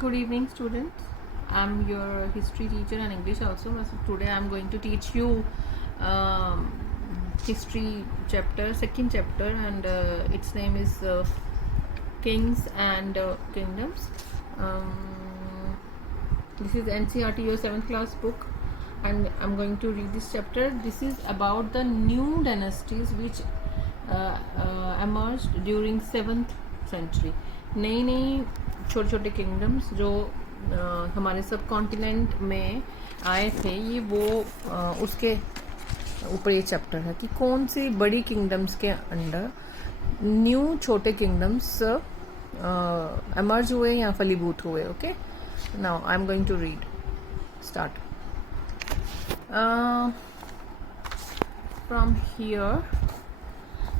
Good evening, students. I'm your history teacher and English also. So today I'm going to teach you um, history chapter, second chapter, and its name is Kings and Kingdoms. Um, this is NCERT your 7th class book, and I'm going to read this chapter. This is about the new dynasties which emerged during 7th century. नई नई छोटे छोटे kingdoms जो हमारे सब continent में आए थे, ये वो उसके ऊपर ये चैप्टर है कि कौन सी बड़ी किंगडम्स के अंडर न्यू छोटे किंगडम्स एमर्ज हुए या फलीभूत हुए. Okay, now I am going to read. Start from here.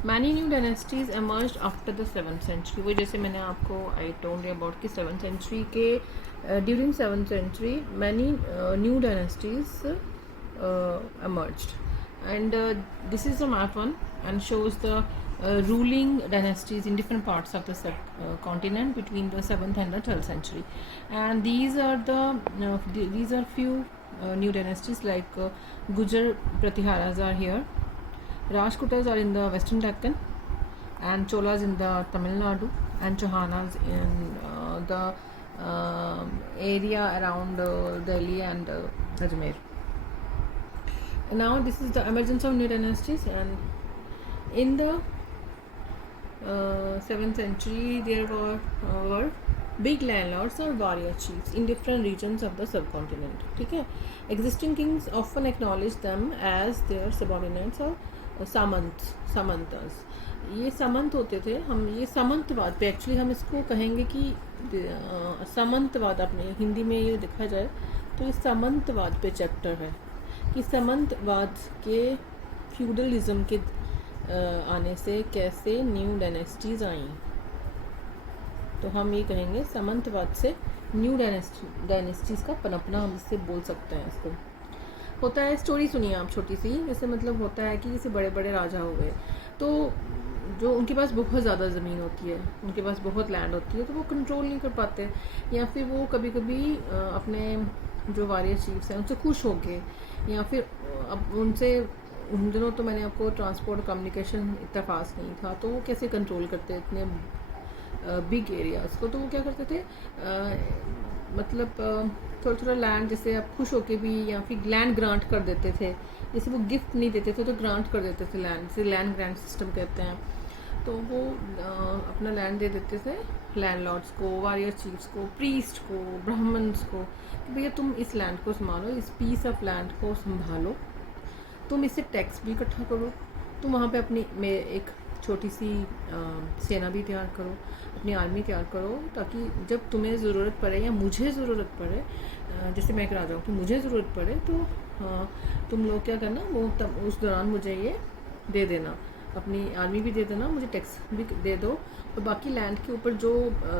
Many new dynasties emerged after the 7th century. वो जैसे मैंने आपको I told you about कि 7th century के during 7th century many new dynasties emerged, and this is a map one and shows the ruling dynasties in different parts of the continent between the 7th and the 12th century. And these are few new dynasties like Gujar Pratiharas are here. Rajputas are in the Western Deccan, and Cholas in the Tamil Nadu, and Chauhanas in the area around Delhi and Ajmer. And now this is the emergence of new dynasties, and in the 7th century there were big landlords or warrior chiefs in different regions of the subcontinent. ठीक है, existing kings often acknowledged them as their subordinates or सामंतस. ये सामंत होते थे. हम ये सामंतवाद पे actually हम इसको कहेंगे कि सामंतवाद, अपने हिंदी में ये देखा जाए तो ये सामंतवाद पे चैप्टर है कि सामंतवाद के फ्यूडलिज्म के आने से कैसे न्यू डायनेस्टीज आई. तो हम ये कहेंगे सामंतवाद से न्यू डायनेस्टीज का पनपना, हम इससे बोल सकते हैं. इसको होता है, स्टोरी सुनिए आप छोटी सी. जैसे मतलब होता है कि जैसे बड़े बड़े राजा हो गए, तो जो उनके पास बहुत ज़्यादा ज़मीन होती है, उनके पास बहुत लैंड होती है, तो वो कंट्रोल नहीं कर पाते, या फिर वो कभी कभी अपने जो वारियर चीफ्स हैं उनसे खुश होके, या फिर अब उनसे उन दिनों तो मैंने आपको ट्रांसपोर्ट कम्युनिकेशन इतना फास्ट नहीं था, तो वो कैसे कंट्रोल करते इतने बिग एरियाज़ को. तो वो क्या करते थे, मतलब थोड़ा थोड़ा लैंड, जैसे आप खुश होके भी, या फिर लैंड ग्रांट कर देते थे. जैसे वो गिफ्ट नहीं देते थे तो ग्रांट कर देते थे लैंड, जैसे लैंड ग्रांट सिस्टम कहते हैं. तो वो अपना लैंड दे देते थे लैंडलॉर्ड्स को, वारियर चीफ्स को, प्रीस्ट को, ब्राह्मण्स को कि भैया तुम इस लैंड को संभालो, इस पीस ऑफ लैंड को संभालो, तुम इससे टैक्स भी इकट्ठा करो, तुम वहाँ पे अपनी एक छोटी सी सेना भी तैयार करो, अपनी आर्मी तैयार करो, ताकि जब तुम्हें ज़रूरत पड़े या मुझे ज़रूरत पड़े, जैसे मैं एक राजा हूँ कि मुझे ज़रूरत पड़े, तो तुम लोग क्या करना, वो तब उस दौरान मुझे ये दे देना, अपनी आर्मी भी दे देना, मुझे टैक्स भी दे दो, और बाकी लैंड के ऊपर जो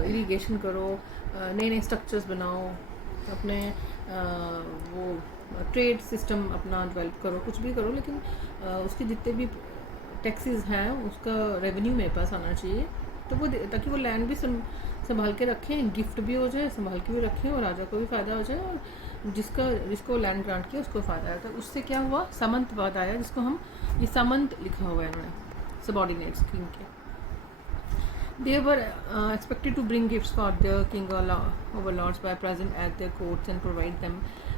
इरीगेशन करो, नए नए स्ट्रक्चर्स बनाओ, अपने वो ट्रेड सिस्टम अपना डेवलप करो, कुछ भी करो, लेकिन उसके जितने भी टैक्सेस हैं उसका रेवेन्यू मेरे पास आना चाहिए. तो वो ताकि वो लैंड भी संभाल के रखें, गिफ्ट भी हो जाए, संभाल के भी रखें, और राजा को भी फ़ायदा हो जाए, और जिसको लैंड ग्रांट किया उसको फ़ायदा आया. तो उससे क्या हुआ, सामंतवाद आया, जिसको हम ये सामंत लिखा हुआ है इन्होंने, सबॉर्डिनेट्स किंग के. They were expected to bring gifts for their king overlords by present at their courts and provide them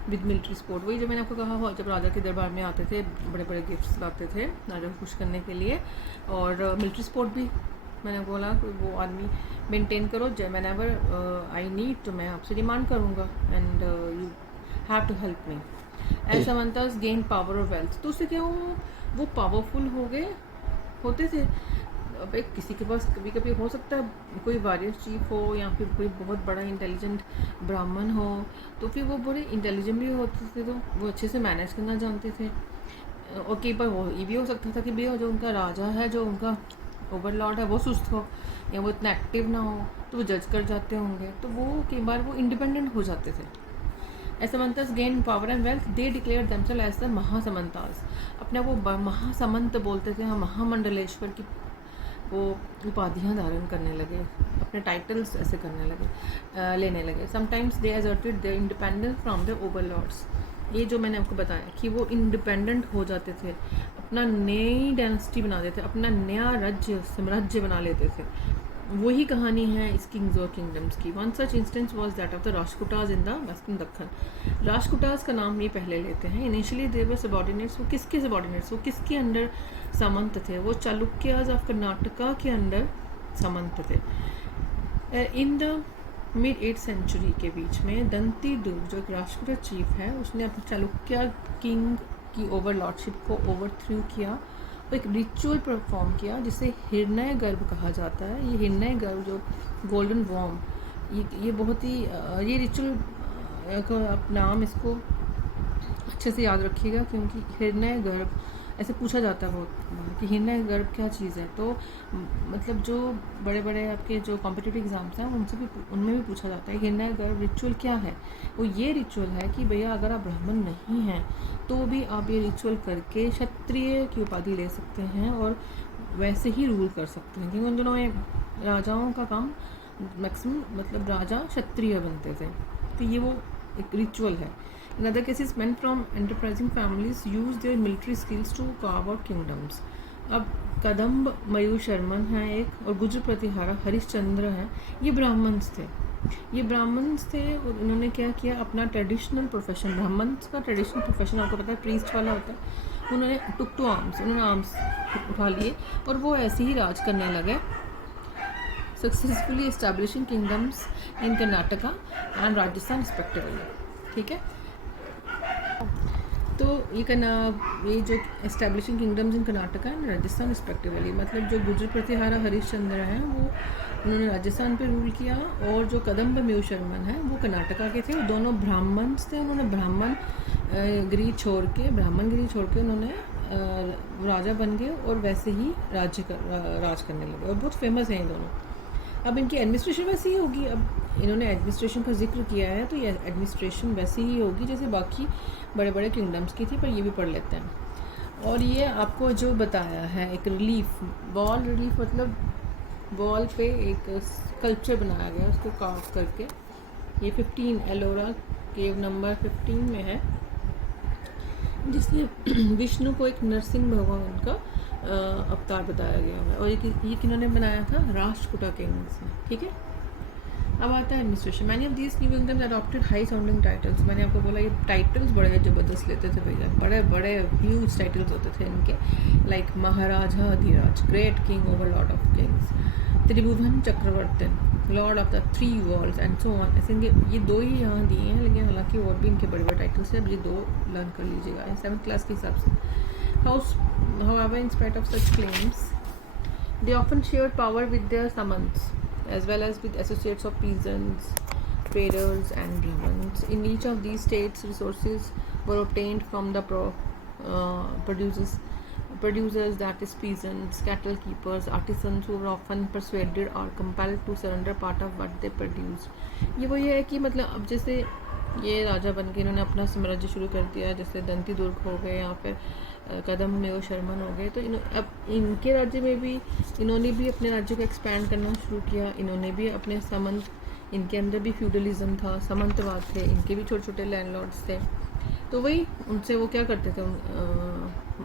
with military support. वही जो मैंने आपको कहा हुआ, जब राजा के दरबार में आते थे बड़े बड़े गिफ्ट्स लाते थे राजा को खुश करने के लिए, और मिलिट्री सपोर्ट भी. मैंने बोला कि वो आर्मी मेंटेन करो, व्हेन एवर आई नीड, तो मैं आपसे डिमांड करूँगा, and you have to help me. As samantas gain power और वेल्थ. तो उससे क्या वो पावरफुल हो गए होते थे. अब एक किसी के पास कभी कभी हो सकता है कोई वारियर चीफ हो, या फिर कोई बहुत बड़ा इंटेलिजेंट ब्राह्मण हो, तो फिर वो बड़े इंटेलिजेंट भी होते थे, तो वो अच्छे से मैनेज करना जानते थे. और कई बार वो ये भी हो सकता था कि भैया जो उनका राजा है, जो उनका ओवरलॉर्ड है, वो सुस्त हो या वो इतना एक्टिव ना हो, तो वो जज कर जाते होंगे, तो वो कई बार वो इंडिपेंडेंट हो जाते थे. As Samantas gained power and wealth, they declared themselves as the महासमंतास. अपने वो महासमंत बोलते थे, हाँ, महामंडलेश्वर की वो उपाधियाँ धारण करने लगे, अपने अपने टाइटल्स ऐसे करने लगे, लेने लगे. Sometimes they asserted their independence from the overlords. ये जो मैंने आपको बताया कि वो इंडिपेंडेंट हो जाते थे, अपना नई डायनेस्टी बना देते, अपना नया राज्य साम्राज्य बना लेते थे. वही कहानी है इस किंग्स और किंगडम्स की. One such instance was that of the Rashtrakutas in the western Deccan. Rashtrakutas का नाम ये पहले लेते हैं. Initially they were subordinates. वो किसके सबॉर्डिनेट्स, वो किसके अंडर सामंत थे? वो चालुक्याज ऑफ कर्नाटका के अंडर सामंत थे. In the mid 8th century के बीच में दंती दुर्ग जो एक राजकुटा चीफ है, उसने अपने चालुक्या किंग की ओवरलॉर्डशिप को ओवरथ्रू किया और एक रिचुअल परफॉर्म किया जिसे हिरण्य गर्भ कहा जाता है. ये हिरण्य गर्भ जो गोल्डन वॉर्म, ये बहुत ही ये रिचुअल का आप नाम इसको अच्छे से याद रखिएगा, क्योंकि हिरण्य गर्भ ऐसे पूछा जाता है बहुत कि हिरण्य गर्भ क्या चीज़ है. तो मतलब जो बड़े बड़े आपके जो कॉम्पिटिटिव एग्जाम्स हैं उनमें भी पूछा जाता है हिरण्य गर्भ रिचुअल क्या है. वो ये रिचुअल है कि भैया अगर आप ब्राह्मण नहीं हैं तो भी आप ये रिचुअल करके क्षत्रिय की उपाधि ले सकते हैं और वैसे ही रूल कर सकते हैं, क्योंकि उन दिनों राजाओं का काम मैक्सिमम मतलब राजा क्षत्रिय बनते थे. तो ये वो एक रिचुअल है. In other cases, men from enterprising families use their military skills to carve out kingdoms. अब कदम्ब मयूर शर्मन है एक, और गुज्र प्रतिहारा हरिश्चंद्र हैं. ये ब्राह्मण्स थे. और इन्होंने क्या किया, अपना ट्रेडिशनल प्रोफेशन, ब्राह्मण्स का ट्रेडिशनल प्रोफेशन आपको पता है प्रीस्ट वाला होता है, उन्होंने टुक टू आर्म्स, उन्होंने आर्म्स उठा लिए और वो ऐसे ही राज करने लगे, successfully establishing kingdoms in Karnataka and Rajasthan respectively. ठीक है. तो ये जो establishing kingdoms in Karnataka and Rajasthan respectively, मतलब जो गुज्र प्रतिहारा हरिश्चंद्र हैं वो उन्होंने राजस्थान पे रूल किया, और जो कदम्ब मयूर शर्मन हैं वो कर्नाटका के थे. वो दोनों ब्राह्मण्स थे. उन्होंने ब्राह्मणगिरी छोड़ के उन्होंने राजा बन गए और वैसे ही राज करने लगे और बहुत फेमस हैं ये दोनों. अब इनकी एडमिनिस्ट्रेशन वैसी ही होगी. अब इन्होंने एडमिनिस्ट्रेशन का जिक्र किया है तो ये एडमिनिस्ट्रेशन वैसी ही होगी जैसे बाकी बड़े बड़े किंगडम्स की थी, पर ये भी पढ़ लेते हैं. और ये आपको जो बताया है एक रिलीफ, वॉल रिलीफ मतलब वॉल पे एक स्कल्पचर बनाया गया उसको कार्व करके. ये 15 एलोरा केव नंबर 15 में है, जिसमें विष्णु को एक नरसिंह भगवान का अवतार बताया गया है. और ये किन्होंने बनाया था, राष्ट्रकूटा किंग्स ने. ठीक है. अब आता है administration. Many of these new kingdoms adopted high sounding titles. मैंने आपको बोला ये टाइटल्स बड़े ज़बरदस्त लेते थे भैया, बड़े बड़े ह्यूज टाइटल्स होते थे इनके, like maharaja dhiraj, great king overlord of kings, Tribhuvana chakravartin, lord of the 3 walls and so on. ऐसे इनके ये 2 ही यहाँ दिए हैं, लेकिन हालांकि और भी इनके बड़े बड़े टाइटल्स हैं. अब ये 2 लर्न कर लीजिएगा 7th क्लास के हिसाब से. However, in spite of such claims, they often shared power with their samants, as well as with associates of peasants, traders, and Brahmins. In each of these states, resources were obtained from the producers, that is, peasants, cattle keepers, artisans, who were often persuaded or compelled to surrender part of what they produced. ये वही है कि मतलब अब जैसे ये राजा बन के इन्होंने अपना साम्राज्य शुरू कर दिया, जैसे दंती दुर्ग हो गए या फिर कदम्ब मयूर शर्मन हो गए, तो अब इनके राज्य में भी इन्होंने भी अपने राज्य को एक्सपैंड करना शुरू किया. इन्होंने भी अपने सामंत, इनके अंदर भी फ्यूडलिज्म था, सामंतवाद थे, इनके भी छोटे छोटे लैंडलॉर्ड्स थे. तो वही उनसे वो क्या करते थे,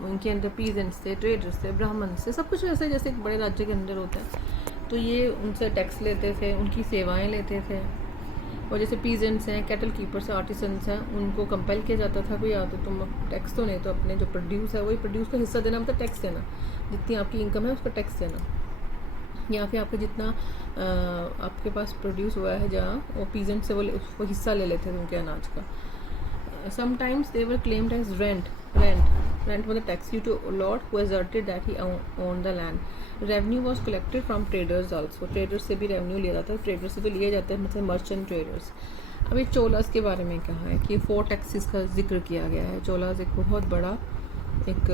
उनके अंदर पीजेंट्स थे, ट्रेडर्स थे, ब्राह्मण्स थे, सब कुछ वैसे जैसे एक बड़े राज्य के अंदर होता है. तो ये उनसे टैक्स लेते थे, उनकी सेवाएँ लेते थे. और जैसे पीजेंट्स हैं, कैटल कीपर्स, आर्टिसंस हैं, उनको कंपेल किया जाता था कि या तो तुम टैक्स तो नहीं तो अपने जो प्रोड्यूस है वही प्रोड्यूस का हिस्सा देना, मतलब टैक्स देना, जितनी आपकी इनकम है उस पर टैक्स देना, या फिर आपका जितना आपके पास प्रोड्यूस हुआ है जहाँ वो पीजेंट से वो हिस्सा ले लेते थे उनके अनाज का. Sometimes they were claimed as rent मतलब tax due to lord who asserted that he owned the land. Revenue was collected from traders also. Traders से भी रेवेन्यू लिया जाता है. ट्रेडर्स से तो लिए जाते हैं, मतलब मर्चेंट ट्रेडर्स. अभी चोलास के बारे में कहा है कि 4 टैक्सेस का जिक्र किया गया है. चोलास एक बहुत बड़ा एक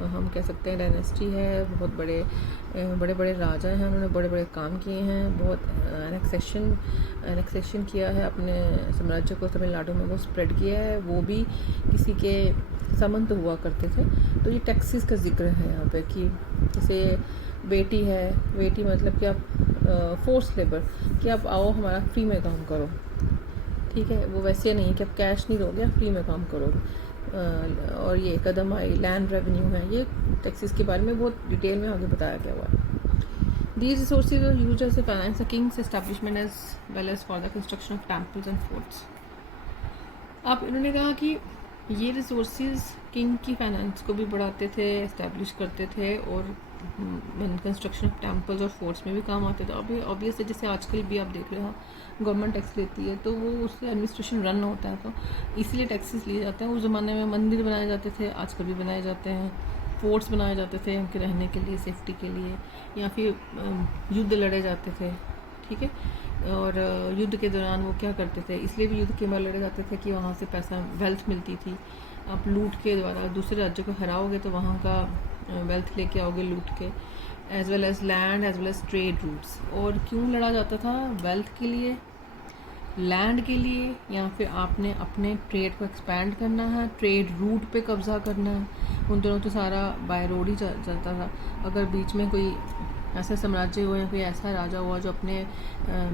हम कह सकते हैं डायनेस्टी है. बहुत बड़े बड़े राजा हैं, उन्होंने बड़े बड़े काम किए हैं, बहुत एनेक्सेशन किया है, अपने साम्राज्य को तमिलनाडु में वो स्प्रेड किया है. वो भी किसी के सामंत हुआ करते थे. तो ये टैक्सेस का जिक्र है यहाँ पे कि जैसे बेटी है, बेटी मतलब कि आप फोर्स लेबर, कि आप आओ हमारा फ्री में काम करो, ठीक है। वो वैसे नहीं कि आप कैश नहीं दोगे, आप फ्री में काम करोगे। और ये कदम आई लैंड रेवेन्यू है, ये टैक्सेस के बारे में बहुत डिटेल में आगे बताया गया हुआ है। These resources are used as a finance the king's establishment as well as for the construction of temples and forts. अब इन्होंने कहा कि ये रिसोर्सेज किंग की फाइनेंस को भी बढ़ाते थे, इस्टेब्लिश करते थे, और कंस्ट्रक्शन ऑफ टेम्पल्स और फोर्ट्स में भी काम आते थे। अभी ऑब्वियसली जैसे आजकल भी आप देख रहे हो गवर्नमेंट टैक्स लेती है, तो वो उससे एडमिनिस्ट्रेशन रन होता है, तो इसलिए टैक्सेस लिए जाते हैं। उस ज़माने में मंदिर बनाए जाते थे, आजकल भी बनाए जाते हैं, फोर्ट्स बनाए जाते थे उनके रहने के लिए, सेफ्टी के लिए, या फिर युद्ध लड़े जाते थे, ठीक है। और युद्ध के दौरान वो क्या करते थे, इसलिए भी युद्ध के बार लड़े जाते थे कि वहाँ से पैसा वेल्थ मिलती थी। आप लूट के द्वारा दूसरे राज्य को हराओगे तो वहाँ का वेल्थ लेके आओगे लूट के, as well as land as well as trade routes. और क्यों लड़ा जाता था? वेल्थ के लिए, लैंड के लिए, या फिर आपने अपने ट्रेड को एक्सपैंड करना है, ट्रेड रूट पे कब्ज़ा करना है। उन दोनों तो सारा बाय रोड ही चलता था। अगर बीच में कोई ऐसा साम्राज्य हो या कोई ऐसा राजा हुआ जो अपने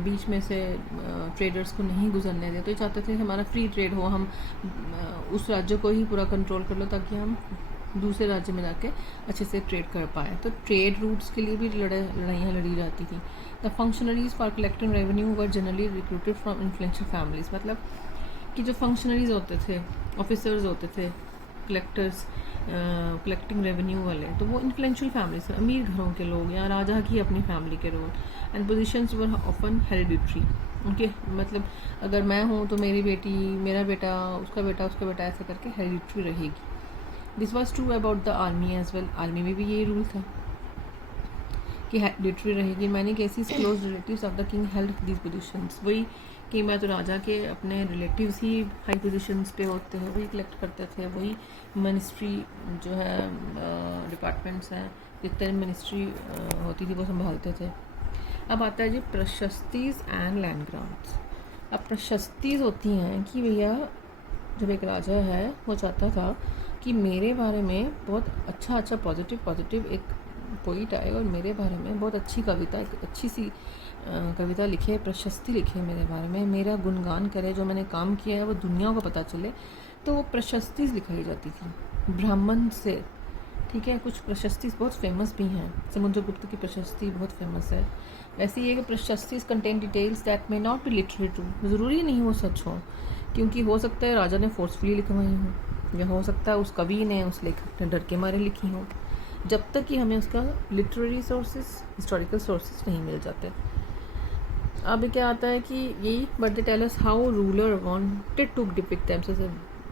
बीच में से ट्रेडर्स को नहीं गुजरने दे, तो ये चाहते थे कि हमारा फ्री ट्रेड हो, हम उस राज्य को ही पूरा कंट्रोल कर लो ताकि हम दूसरे राज्य में जाके अच्छे से ट्रेड कर पाए। तो ट्रेड रूट्स के लिए भी लड़ाइयाँ लड़ी जाती थी। The functionaries for collecting revenue were generally recruited from influential families, मतलब कि जो फंक्शनरीज होते थे, ऑफिसर्स होते थे, कलेक्टर्स, कलेक्टिंग रेवेन्यू वाले, तो वो इन्फ्लुएंशियल फैमिलीज, अमीर घरों के लोग या राजा की अपनी फैमिली के लोग। And positions were often hereditary, उनके मतलब अगर मैं हूँ तो मेरी बेटी, मेरा बेटा, उसका बेटा ऐसा करके हेरिडिटरी रहेगी। This was true about the army as well, army में भी यही रूल था कि हेरिडिटरी रहेगी। Many cases close relatives of the king held these positions, वही कि मैं तो राजा के अपने रिलेटिव्स ही हाई पोजीशंस पे होते हैं, वही कलेक्ट करते थे, वही मिनिस्ट्री जो है डिपार्टमेंट्स हैं, जितने मिनिस्ट्री होती थी वो संभालते थे। अब आता है जी प्रशस्तीज एंड लैंड ग्रांट्स। अब प्रशस्तीज होती हैं कि भैया जब एक राजा है वो चाहता था कि मेरे बारे में बहुत अच्छा पॉजिटिव एक पोइट आए और मेरे बारे में बहुत अच्छी कविता, एक अच्छी सी कविता लिखे, प्रशस्ति लिखे मेरे बारे में, मेरा गुणगान करे, जो मैंने काम किया है वो दुनिया को पता चले, तो वो प्रशस्ति लिखाई जाती थी ब्राह्मण से, ठीक है। कुछ प्रशस्ति बहुत फेमस भी हैं, समुद्रगुप्त की प्रशस्ति बहुत फेमस है। वैसे ये कि प्रशस्ति contain details that may not be literary true, ज़रूरी नहीं वो सच हो, क्योंकि हो सकता है राजा ने फोर्सफुली लिखवाई हो, या हो सकता है उस कवि ने, उस लेखक ने डर के मारे लिखी हो, जब तक कि हमें उसका लिटरेरी सोर्सेज, हिस्टोरिकल सोर्सेज नहीं मिल जाते। अब क्या आता है कि यही but they tell us how ruler wanted to depict themselves as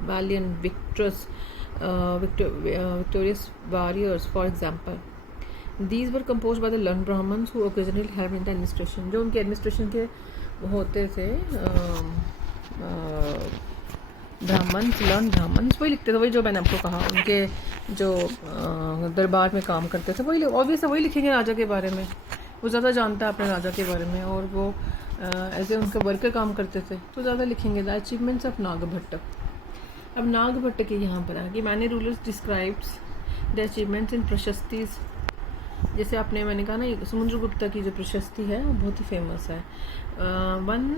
valiant victorious warriors, for example. These were composed by the learned Brahmins who occasionally helped in the administration. जो उनके एडमिनिस्ट्रेशन के होते थे ब्राह्मण्स, लर्न ब्राह्मण्स, वही लिखते थे, वही जो मैंने आपको कहा, उनके जो दरबार में काम करते थे वही, ऑब्वियसली वही लिखेंगे राजा के बारे में, वो ज़्यादा जानता है अपने राजा के बारे में, और वो ऐसे उनके वर्कर काम करते थे तो ज़्यादा लिखेंगे। The achievements of Nagabhata. अब नागभट्ट के यहाँ पर है कि many rulers describes the achievements in prashastis, जैसे मैंने कहा ना, समुद्रगुप्त की जो प्रशस्ति है वो बहुत ही फेमस है। One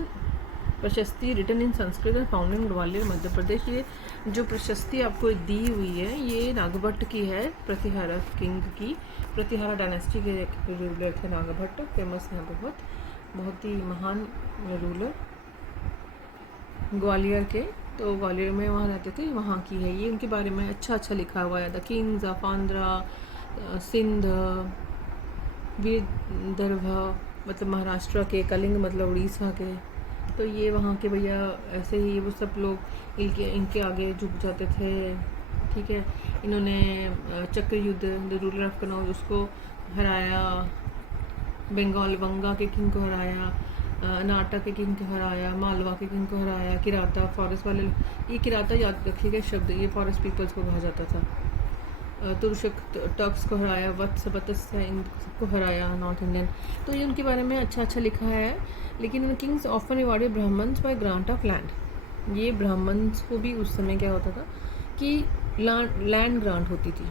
prashasti written in Sanskrit and found in Gwalior Madhya Pradesh. ये जो प्रशस्ति आपको दी हुई है ये नागभट्ट की है, प्रतिहारा किंग की, प्रतिहारा डायनेस्टी के रूलर थे नागभट्ट, फेमस हैं बहुत ही महान रूलर ग्वालियर के, तो ग्वालियर में वहाँ रहते थे, वहाँ की है ये, उनके बारे में अच्छा लिखा हुआ है। The kings of Andhra, Sindh, Vidarbha मतलब महाराष्ट्र के, कलिंग मतलब उड़ीसा के, तो ये वहाँ के भैया ऐसे ही वो सब लोग इनके आगे झुक जाते थे, ठीक है। इन्होंने चक्र युद्ध, द रूलर ऑफ कनौज, उसको हराया, बंगाल बंगा के किंग को हराया, नाटक के किंग को हराया, मालवा के किंग को हराया, किराता फॉरेस्ट वाले, ये किराता याद रखिएगा शब्द, ये फॉरेस्ट पीपल्स को कहा जाता था। तुर्क टर्क्स को हराया, वत्स इन सबको हराया, नॉर्थ इंडियन, तो ये उनके बारे में अच्छा लिखा है। लेकिन kings often rewarded Brahmans by grant of land. ये ब्राह्मण्स को भी उस समय क्या होता था कि लैंड ग्रांट होती थी,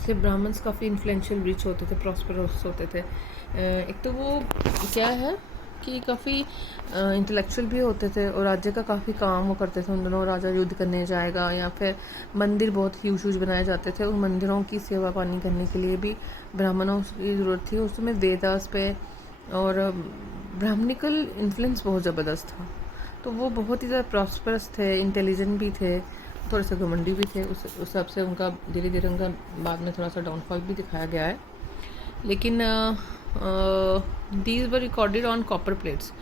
जैसे ब्राह्मण्स काफ़ी इन्फ्लुएंशियल रिच होते थे, प्रॉस्परस होते थे। एक तो वो क्या है कि काफ़ी इंटेलेक्चुअल भी होते थे और राज्य का काफ़ी काम वो करते थे। उन दोनों राजा युद्ध करने जाएगा या फिर मंदिर बहुत ह्यूज ह्यूज बनाए जाते थे, उन मंदिरों की सेवा पानी करने के लिए भी ब्राह्मणों की ज़रूरत थी। उस समय वेदास पे और ब्राह्मणिकल इन्फ्लुएंस बहुत ज़बरदस्त था। तो वो बहुत ही ज़्यादा प्रॉस्परस थे, इंटेलिजेंट भी थे, थोड़े से घमंडी भी थे। उस हिसाब से उनका धीरे धीरे उनका बाद में थोड़ा सा डाउनफॉल भी दिखाया गया है। लेकिन these were recorded on copper plates.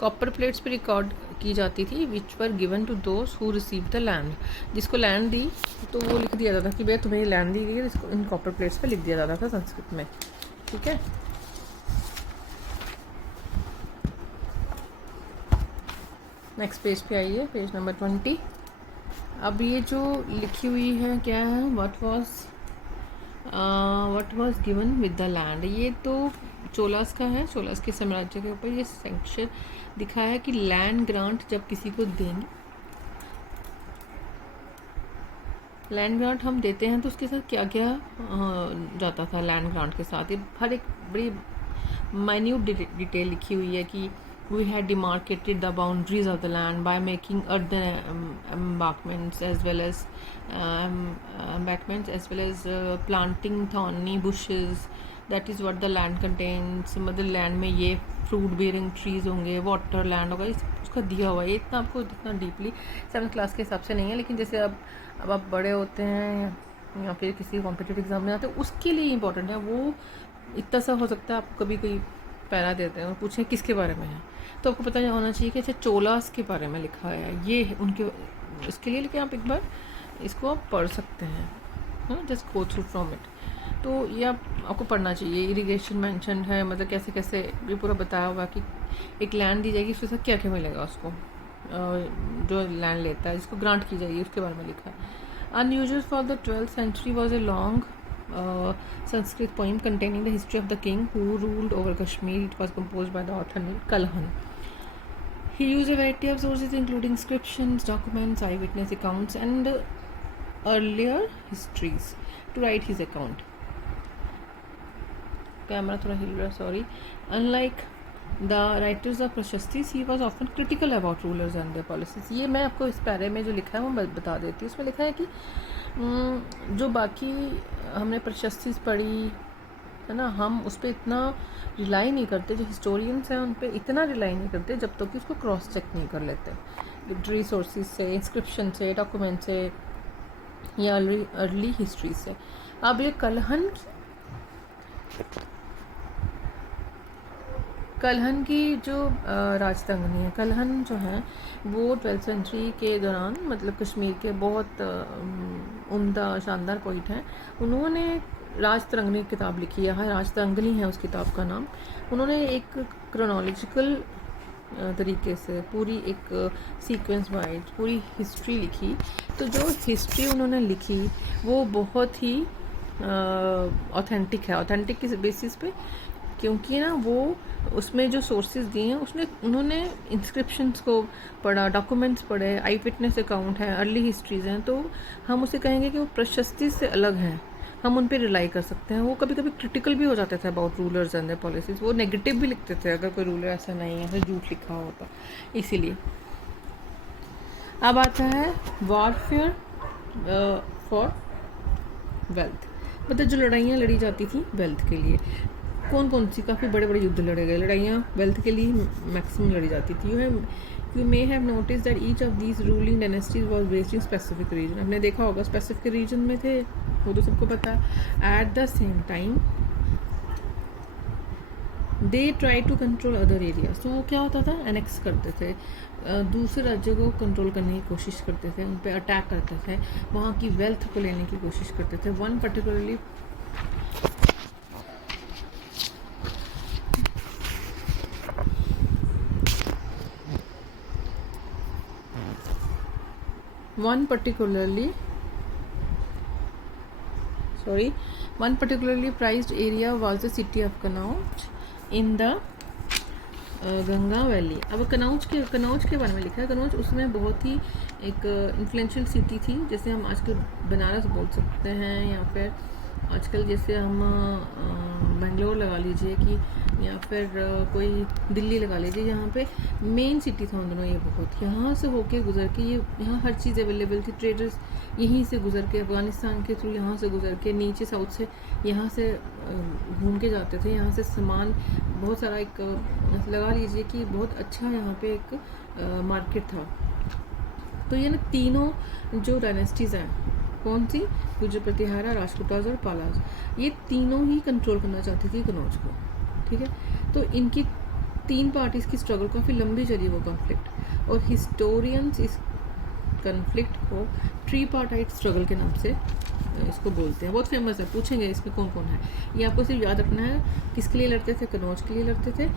Copper plates पे रिकॉर्ड की जाती थी, which were given to those who receive the land. जिसको लैंड दी तो वो लिख दिया जाता था कि भैया तुम्हें लैंड दी गई है, इसको इन कॉपर प्लेट्स पे लिख दिया जाता था संस्कृत में। ठीक है, नेक्स्ट पेज पे आइए, पेज नंबर 20। अब ये जो लिखी हुई है क्या है, what was given with the land, ये तो चोलास का है। चोलास के साम्राज्य के ऊपर ये सेक्शन दिखा है कि लैंड ग्रांट जब किसी को देंगे, लैंड ग्रांट हम देते हैं तो उसके साथ क्या क्या जाता था लैंड ग्रांट के साथ। ये हर एक बड़ी माइन्यूट डिटेल लिखी हुई है कि we had demarcated the boundaries of the land by making earthen embankments as well as planting thorny bushes. That is what the land contains. मतलब लैंड में ये फ्रूट बेयरिंग ट्रीज होंगे, वाटर लैंड होगा, उसका दिया हुआ है। इतना आपको इतना डीपली 7th क्लास के हिसाब से नहीं है, लेकिन जैसे अब आप बड़े होते हैं या फिर किसी कॉम्पिटिटिव एग्जाम में आते हैं उसके लिए इम्पोर्टेंट है। वो इतना सा हो सकता है आपको कभी कोई पैरा देते हैं और पूछें किसके बारे में है, तो आपको पता होना चाहिए कि अच्छा चोलास के बारे में लिखा है, ये उनके इसके लिए। लेकिन आप एक बार इसको आप पढ़ सकते हैं, just go through from it. तो ये आपको पढ़ना चाहिए। इरिगेशन मेंशन है, मतलब कैसे कैसे ये पूरा बताया हुआ कि एक लैंड दी जाएगी, उसके साथ क्या क्या मिलेगा उसको, जो लैंड लेता है जिसको ग्रांट की जाएगी, उसके बारे में लिखा है। Unusual for the 12th century was a long Sanskrit poem containing the history of the king who ruled over Kashmir. It was composed by the author named Kalhan. He used a variety of sources including inscriptions, documents, eyewitness accounts and earlier histories to write his account. Camera thoda hill raha, sorry. Unlike the writers of Prashastis, he was often critical about rulers and their policies. ये मैं आपको इस पैरे में जो लिखा है वो बता देती हूँ। उसमें लिखा है कि जो बाकी हमने प्रशस्तिस पढ़ी है ना, हम उस पर इतना रिलाई नहीं करते, जो हिस्टोरियंस हैं उन पर इतना रिलाई नहीं करते जब तक कि उसको क्रॉस चेक नहीं कर लेते लिटरेरी सोर्सेज से, इंस्क्रिप्शन से, डॉक्यूमेंट से या अर्ली हिस्ट्री से। अब ये कलहन की जो राजतंगनी है, कलहन जो है वो 12th century के दौरान मतलब कश्मीर के बहुत उम्दा शानदार पोइट हैं। उन्होंने राजतरंगनी किताब लिखी है, राजतरंगनी है उस किताब का नाम। उन्होंने एक क्रोनोलॉजिकल तरीके से पूरी एक सीक्वेंस वाइज पूरी हिस्ट्री लिखी। तो जो हिस्ट्री उन्होंने लिखी वो बहुत ही ऑथेंटिक है। ऑथेंटिक किस बेसिस पे, क्योंकि ना वो उसमें जो सोर्सेज दिए हैं उसमें उन्होंने इंस्क्रिप्शंस को पढ़ा, डॉक्यूमेंट्स पढ़े, आई विटनेस अकाउंट है, अर्ली हिस्ट्रीज हैं। तो हम उसे कहेंगे कि वो प्रशस्ति से अलग हैं, हम उन पर रिलाई कर सकते हैं। वो कभी कभी क्रिटिकल भी हो जाते थे about rulers and there policies, वो नेगेटिव भी लिखते थे अगर कोई रूलर ऐसा नहीं है, फिर झूठ लिखा होता। इसीलिए अब आता है वॉरफेयर फॉर वेल्थ, मतलब जो लड़ाइयाँ लड़ी जाती थी वेल्थ के लिए। कौन कौन सी, काफ़ी बड़े बड़े युद्ध लड़े गए। लड़ाइयाँ वेल्थ के लिए मैक्सिमम लड़ी जाती थी। You may have notice that each of these ruling dynasties was based in specific region. आपने देखा होगा स्पेसिफिक रीजन में थे, वो तो सबको पता है। At the same time they try to control other areas. तो वो क्या होता था, एनेक्स करते थे, दूसरे राज्यों को कंट्रोल करने की कोशिश करते थे, उन पर अटैक करते थे, वहाँ की वेल्थ को लेने की कोशिश करते थे। One particularly one particularly prized area was the city of Kannauj in the Ganga valley. अब कनौज के बारे में लिखा है। कनौज उसमें बहुत ही एक इन्फ्लुएंशियल सिटी थी, जैसे हम आजकल बनारस बोल सकते हैं या फिर आजकल जैसे हम बेंगलोर लगा लीजिए कि या फिर कोई दिल्ली लगा लीजिए, यहाँ पे मेन सिटी था उन दोनों ये बहुत, यहाँ से होके गुजर के ये यहाँ हर चीज़ अवेलेबल थी, ट्रेडर्स यहीं से गुजर के अफ़गानिस्तान के थ्रू यहाँ से गुजर के नीचे साउथ से यहाँ से घूम के जाते थे, यहाँ से सामान बहुत सारा एक लगा लीजिए कि बहुत अच्छा यहाँ पे एक मार्केट था। तो ये ना तीनों जो डायनेस्टीज़ हैं, कौन सी, गुजर प्रतिहारा, राजपूताज और पालाज, ये तीनों ही कंट्रोल करना चाहती थी कनौज को, ठीक है। तो इनकी तीन पार्टीज की स्ट्रगल काफ़ी लंबी चली वो कॉन्फ्लिक्ट, और हिस्टोरियंस इस कॉन्फ्लिक्ट को ट्रीपार्टाइट स्ट्रगल के नाम से इसको बोलते हैं। बहुत फेमस है, पूछेंगे इसमें कौन कौन है, ये आपको सिर्फ याद रखना है। किसके लिए लड़ते थे? कनौज के लिए लड़ते थे।